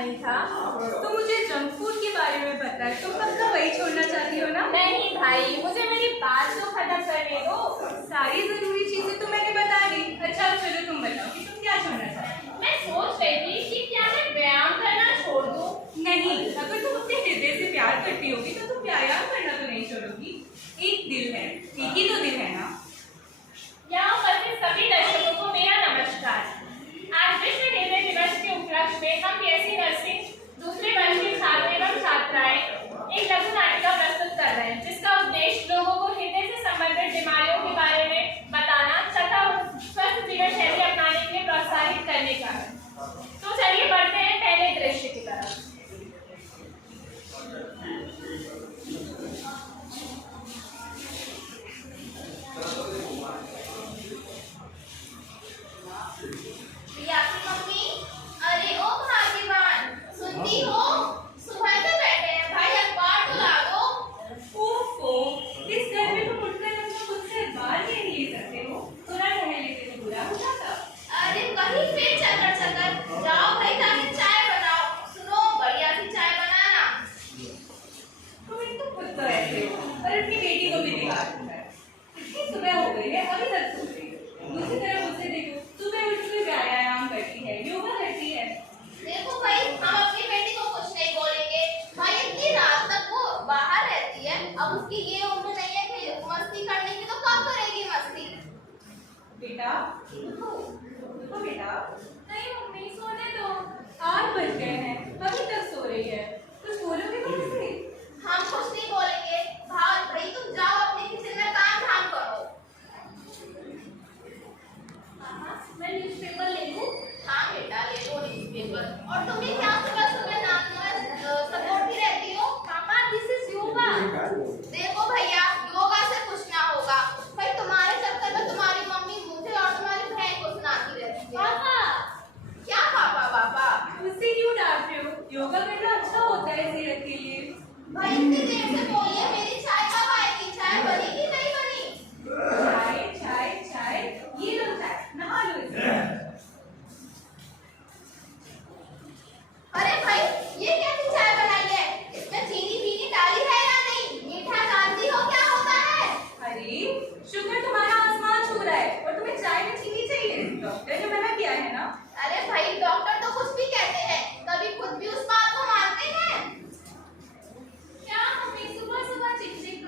नहीं था। तो मुझे जंक फूड के बारे में पता है, तुम पक्का वही छोड़ना चाहती हो ना? नहीं भाई, मुझे मेरी बात तो खत्म करने दो। सारी जरूरी चीजें तो मैंने बता दी। अच्छा चलो तुम बताओ कि तुम क्या छोड़ना चाहती हो? मैं सोच रही थी कि क्या मैं व्यायाम करना छोड़ दूं? नहीं, अगर तुम अपने हृदय से प्यार करती होगी तो तुम व्यायाम करना तो नहीं छोड़ोगी। एक दिल है, एक ही तो दिल है ना। यहाँ उपस्थित सभी दर्शकों को मेरा नमस्कार। आज विश्व हृदय दिवस के उपलक्ष्य में हम बीएससी नर्सिंग दूसरे वर्ष के छात्र एवं छात्राएं एक लघु नाटिका प्रस्तुत कर रहे हैं, जिसका उद्देश्य लोगों को हृदय से संबंधित बीमारियों के बारे में बताना तथा स्वस्थ जीवन शैली अपनाने के लिए प्रोत्साहित करने का है। तो चलिए बढ़ते हैं पहले दृश्य की तरफ। मम्मी, अरे ओ भाग्यवान, सुनती हो? सुबह से बैठे हैं भाई, अखबार तो ला दो। ओफो, इस घर में तुम उठकर अपना खुद से बाहर नहीं ले सकते हो? थोड़ा टहल लेते तो बुरा हो जाता। अरे कहीं फिर चक्कर चक्कर जाओ भाई, जाके चाय बनाओ। सुनो, बढ़िया सी चाय बनाना। तुम एक तो खुद तो ऐसे हो और अपनी बेटी को भी बिगाड़ता है। इतनी सुबह हो गई है, अभी तक सो रही हो। दूसरी तरफ मुझसे देखो, सुबह उठकर व्यायाम करती है, योगा करती है। देखो भाई, हम अपनी बेटी को कुछ नहीं बोलेंगे भाई, इतनी रात तक वो बाहर रहती है। अब उसकी ये उम्र नहीं है कि मस्ती करने की, तो कब करेगी मस्ती? बेटा उठो बेटा। नहीं मम्मी, सोने दो। 8 बज गए हैं, अभी तक सो रही है। कुछ बोलोगे तुम इसे? हम कुछ नहीं बोलेंगे भाई, तुम जाओ अपने किचन में काम धाम करो। मैं न्यूज़पेपर ले लूं? हाँ बेटा, ले लो न्यूज़पेपर। और तुम भी क्या सुबह सुबह सपोर्ट ही रहती हो? पापा, दिस इज योगा। देखो भैया, योगा से कुछ ना होगा भाई, तुम्हारे चक्कर में तुम्हारी मम्मी मुझे और तुम्हारी बहन को सुनाती रहती है। पापा, क्या पापा पापा? उससे क्यों डांट रहे हो? योगा करना अच्छा होता है सेहत के लिए। भाई इतनी देर से बोलिए, मेरी चाय कब आएगी? चाय बनी कि नहीं बनी? चाय चाय चाय, ये लो चाय, नहा लो इसे। अरे भाई, ये कैसी चाय बनाई है? इसमें चीनी पीनी डाली है या नहीं? मीठा जानती हो क्या होता है? अरे शुक्र तुम्हारा आसमान छू रहा है और तुम्हें चाय में चीनी चाहिए। डॉक्टर ने मना किया है ना। अरे भाई, डॉक्टर तो कुछ भी कहते हैं, कभी खुद भी उस बात को मानते हैं? क्या मम्मी सुबह सुबह चिक चिक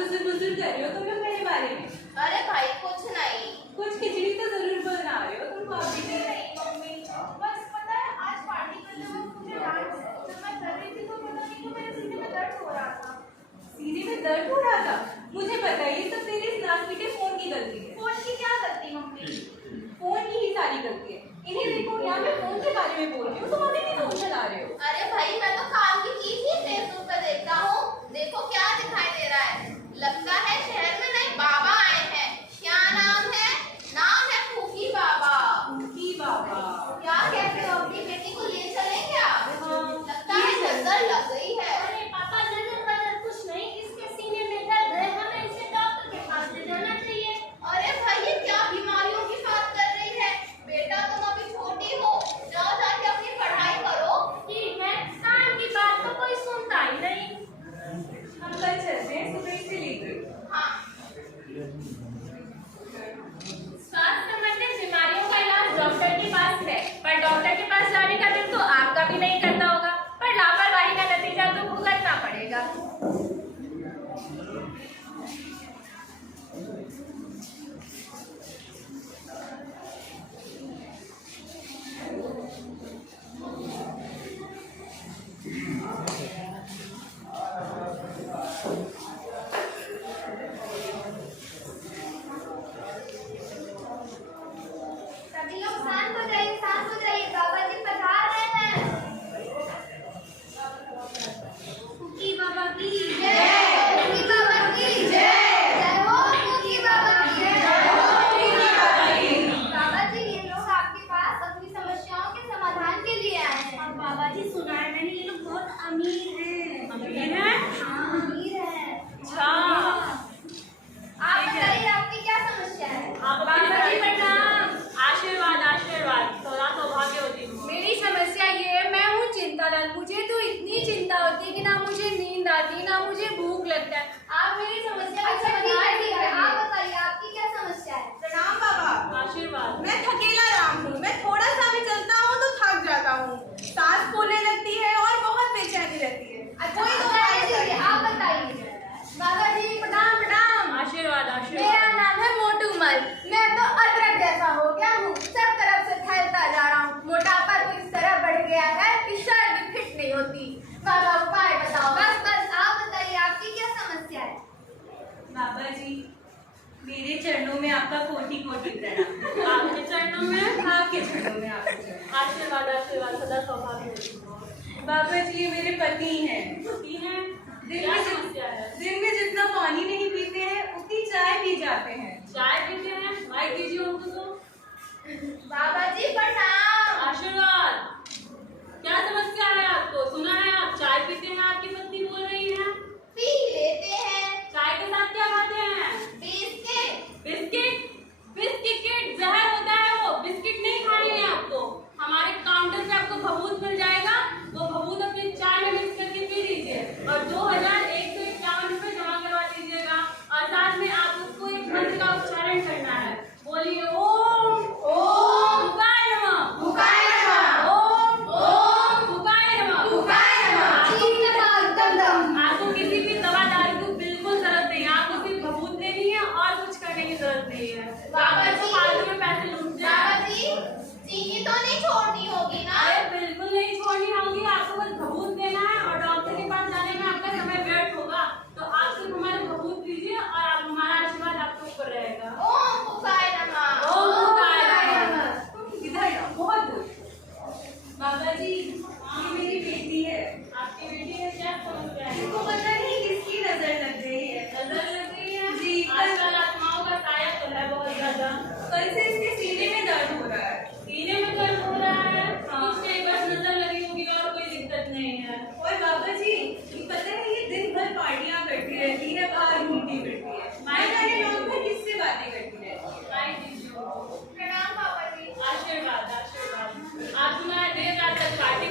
गुजर गुजर कर रहे हो तुम लोग मेरे बारे में? अरे भाई कुछ नहीं। कुछ खिचड़ी तो जरूर बना रहे हो तुम भाभी जी। नहीं मम्मी, बस पता है आज पार्टी करते वक्त मुझे डांट जब मैं कर रही थी तो पता नहीं क्यों मेरे सीने में दर्द हो रहा था। सीने में दर्द हो रहा था? मुझे पता है ये सब तेरे इस नासपीटे फोन की गलती है। फोन की क्या गलती मम्मी? फोन की ही सारी गलती है। इन्हें देखो यहाँ मैं फोन के बारे में बोल रही हूँ तुम अभी भी फोन चला रहे हो। अरे भाई मैं तो काम की चीज ही फेसबुक पे देखता हूँ। देखो क्या दिखाई दे रहा है। लगता है शहर में नए बाबा आए हैं। क्या नाम है? नाम है फूकी बाबा। फूकी बाबा? क्या कहते हो अपनी बेटी को ले चले क्या? लगता है नजर लग गई है। अरे पापा नजर वजर कुछ नहीं, इसके सीने में दर्द है, हमें इसे डॉक्टर के पास ले जाना चाहिए। अरे भाई ये क्या बीमारियों की बात कर रही है? बेटा तुम अभी छोटी हो, जाओ जाके अपनी पढ़ाई करो। ठीक है, काम की बात तो कोई सुनता ही नहीं। हम कल चलते हैं सुबह से लेकर। हाँ। स्वास्थ्य संबंधित बीमारियों का इलाज डॉक्टर के पास है, पर डॉक्टर के पास जाने का दिल तो आपका भी नहीं करता होगा, पर लापरवाही का नतीजा तो भुगतना पड़ेगा। सभी लोग शांत हो जाइए, शांत हो जाइए। बाबा जी पधार रहे हैं। फूकी बाबा की जय। फूकी बाबा की जय। जय हो फूकी बाबा की जय। बाबा जी ये लोग आपके पास अपनी समस्याओं के समाधान के लिए आए हैं। बाबा जी सुना है मैंने, ये लोग बहुत अमीर हैं। अमीर हैं? हाँ अमीर है। अच्छा। आप बताइए आपकी क्या समस्या है? बाबा जी प्रणाम। आशीर्वाद आशीर्वाद, थोड़ा सौभाग्यवती हूँ। मेरी समस्या ये है, मैं हूँ चिंतालाल। मुझे तो इतनी चिंता होती है कि ना मुझे नींद आती ना मुझे भूख लगता है। आप मेरी समस्या का अच्छा ठीक समाधान है, ठीक है। कीजिए। आप बताइए आपकी क्या समस्या है? प्रणाम बाबा। आशीर्वाद। मैं थकेला राम हूँ। मैं थोड़ा सा भी चलता हूँ तो थक जाता हूँ। सांस फूलने लगती है और बहुत बेचैनी रहती है। अच्छा कोई तो बताइए, उपाय ठीक है, बताइए। आप बताइए। बाबा जी प्रणाम प्रणाम। आशीर्वाद मेरा आशीर्वाद। नाम है मोटू मल। मैं तो अदरक जैसा हो गया हूँ, सब तरफ से फैलता जा रहा हूँ। मोटापा तो इस तरह बढ़ गया है कि शर्ट भी फिट नहीं होती। बाबा उपाय बताओ। बस बस आप बताइए आपकी क्या समस्या है? बाबा जी मेरे चरणों में आपका कोटि कोटि प्रणाम। आपके चरणों में आपके चरणों में आपके चरणों आशीर्वाद आशीर्वाद, सदा सौभाग्यवती हूँ। में। बाबा जी ये मेरे पति हैं। पति हैं? दिन क्या में समस्या है? दिन में जितना पानी नहीं पीते हैं उतनी चाय पी जाते हैं। चाय पीते हैं? भाई कीजिए उनको तो। बाबा जी प्रणाम। आशीर्वाद, क्या समस्या है आपको? सुना है आप चाय पीते हैं, आपकी पत्नी बोल रही है। पी लेते हैं। चाय के साथ क्या खाते हैं? बिस्किट। बिस्किट? बिस्किट जहर होता है वो, बिस्किट नहीं खाने हैं आपको। हमारे काउंटर पे आपको भभूत मिल जाएगा, वो भभूत अपनी चाय में मिक्स करके पी लीजिए और 2151 रुपए जमा करवा दीजिएगा। और साथ में आप उसको एक मंत्र का उच्चारण करना है। बोलिए ओम ओम फुकाय नमः, फुकाय नमः। ओम ओम फुकाय नमः, फुकाय नमः। ठीक है बाबा, दम दम। आपको किसी भी दवा दारू की बिल्कुल जरूरत नहीं है। आपको सिर्फ भभूत लेनी है और कुछ करने की जरूरत नहीं है। बाबा आपको जी। फालतू में पैसे लूटने हैं। बाबा जी चीनी तो नहीं छोड़नी होगी ना? अरे बिल्कुल नहीं छोड़नी होगी। आपको बस भभूत लेना है और डॉक्टर के पास जाने में आपका समय व्यर्थ होगा। तो आप सिर्फ हमारे भभूत लीजिए और आप हमारा आशीर्वाद आपके ऊपर रहेगा। ओम फुकाय नमः। ओम फुकाय नमः। तुम इधर आओ, बहुत दूर। बाबा जी ये मेरी बेटी है। आपकी बेटी है, क्या समस्या है? इनको पता नहीं किसकी नजर लग गई है। नजर लग गई है? जी, आजकल आत्माओं का साया तो है बहुत ज्यादा। कल से इसके सीने में दर्द हो रहा है। सीने में दर्द हो रहा है? कुछ नहीं, बस नजर लगी होगी और कोई दिक्कत नहीं है। और बाबा जी ये पता है ये दिन भर पार्टियां करती रहती है, बाहर घूमती फिरती है। मैं जाने लोग में किससे बातें करती रहती है। भाई दीजिए उनको। प्रणाम बाबा जी। आशीर्वाद आशीर्वाद। आज मैं देर रात तक पार्टी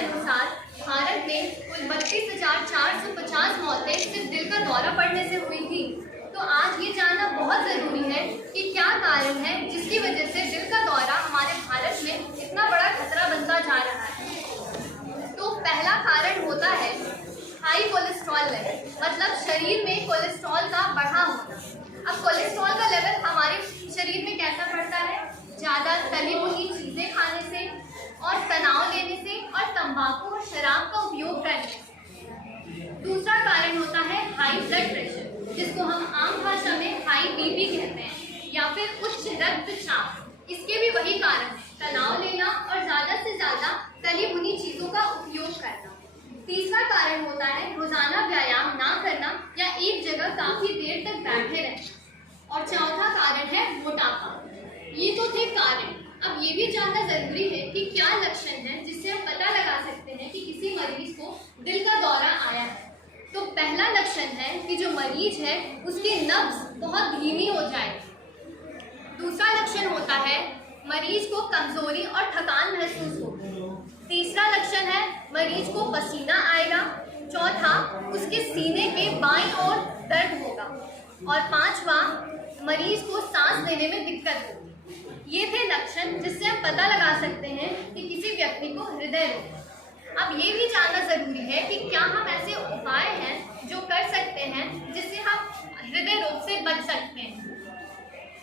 अनुसार भारत में कुल 32,450 मौतें सिर्फ दिल का दौरा पड़ने से हुई थी। तो आज ये जानना बहुत ज़रूरी है कि क्या कारण है जिसकी वजह से दिल का दौरा हमारे भारत में इतना बड़ा खतरा बनता जा रहा है। तो पहला कारण होता है हाई कोलेस्ट्रॉल लेवल, मतलब शरीर में कोलेस्ट्रॉल का बढ़ा होना। अब कोलेस्ट्रॉल का लेवल हमारे शरीर में कैसा बढ़ता है? ज़्यादा तली भुनी चीज़ें खाने से और तनाव लेने से और तंबाकू और शराब का उपयोग करने से। दूसरा कारण होता है हाई ब्लड प्रेशर, जिसको हम आम भाषा में हाई बीपी कहते हैं, या फिर उच्च रक्तचाप। इसके भी वही कारण है, तनाव लेना और ज़्यादा से ज़्यादा तली भुनी चीज़ों का उपयोग करना। तीसरा कारण होता है रोजाना व्यायाम ना करना या एक जगह काफ़ी देर तक बैठे रहना। और चौथा कारण है मोटापा। ये तो थे कारण। अब ये भी जानना जरूरी है कि क्या लक्षण है जिससे हम पता लगा सकते हैं कि किसी मरीज को दिल का दौरा आया है। तो पहला लक्षण है कि जो मरीज है उसकी नब्ज बहुत धीमी हो जाए। दूसरा लक्षण होता है मरीज को कमजोरी और थकान महसूस होगी। तीसरा लक्षण है मरीज को पसीना आएगा। चौथा, उसके सीने के बाईं ओर दर्द होगा। और पांचवा, मरीज को सांस लेने में दिक्कत होगी। ये थे लक्षण जिससे हम पता लगा सकते हैं कि किसी व्यक्ति को हृदय रोग है। अब ये भी जानना जरूरी है कि क्या हम ऐसे उपाय हैं जो कर सकते हैं जिससे हम हृदय रोग से बच सकते हैं।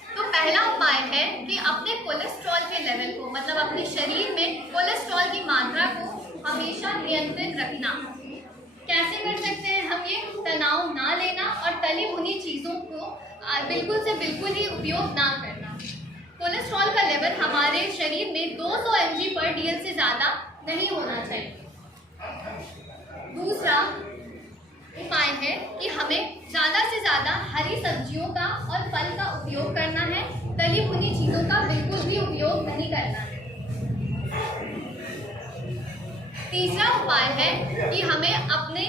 तो पहला उपाय है कि अपने कोलेस्ट्रॉल के लेवल को, मतलब अपने शरीर में कोलेस्ट्रॉल की मात्रा को हमेशा नियंत्रित रखना। कैसे कर सकते हैं हम ये? तनाव ना लेना और तली भुनी चीज़ों को बिल्कुल से बिल्कुल ही उपयोग ना करना। कोलेस्ट्रॉल का लेवल हमारे शरीर में 200 mg/dl से ज़्यादा नहीं होना चाहिए। दूसरा उपाय है कि हमें ज़्यादा से ज़्यादा हरी सब्जियों का और फल का उपयोग करना है। तली भुनी चीज़ों का बिल्कुल भी उपयोग नहीं करना है। तीसरा उपाय है कि हमें अपने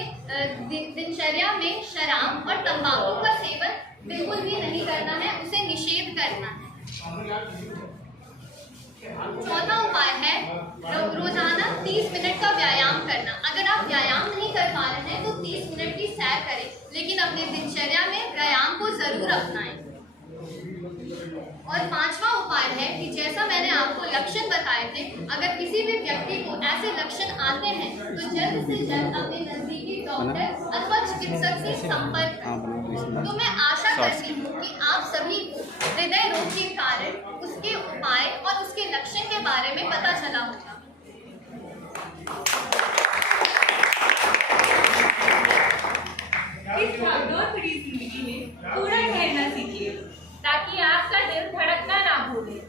दिनचर्या में शराब और तंबाकू का सेवन बिल्कुल भी नहीं करना है, उसे निषेध करना है। चौथा उपाय है रोजाना 30 मिनट का व्यायाम करना। अगर आप व्यायाम नहीं कर पा रहे हैं तो 30 मिनट की सैर करें, लेकिन अपने दिनचर्या में व्यायाम को जरूर अपनाएं। और पांचवा उपाय है कि जैसा मैंने आपको लक्षण बताए थे, अगर किसी भी व्यक्ति को ऐसे लक्षण आते हैं तो जल्द से जल्द अपने नजदीकी डॉक्टर अथवा चिकित्सक से संपर्क करें। तो मैं आशा करती हूँ कि आप सभी को हृदय रोग के कारण, उसके उपाय और उसके लक्षण के बारे में पता चला होगा। इस भागदौड़ भरी जिंदगी में थोड़ा ठहरना सीखिए ताकि आपका दिल धड़कना ना भूले।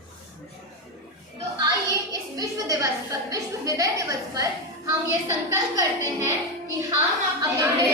तो आइए इस विश्व हृदय दिवस पर हम ये संकल्प करते हैं कि हम अपने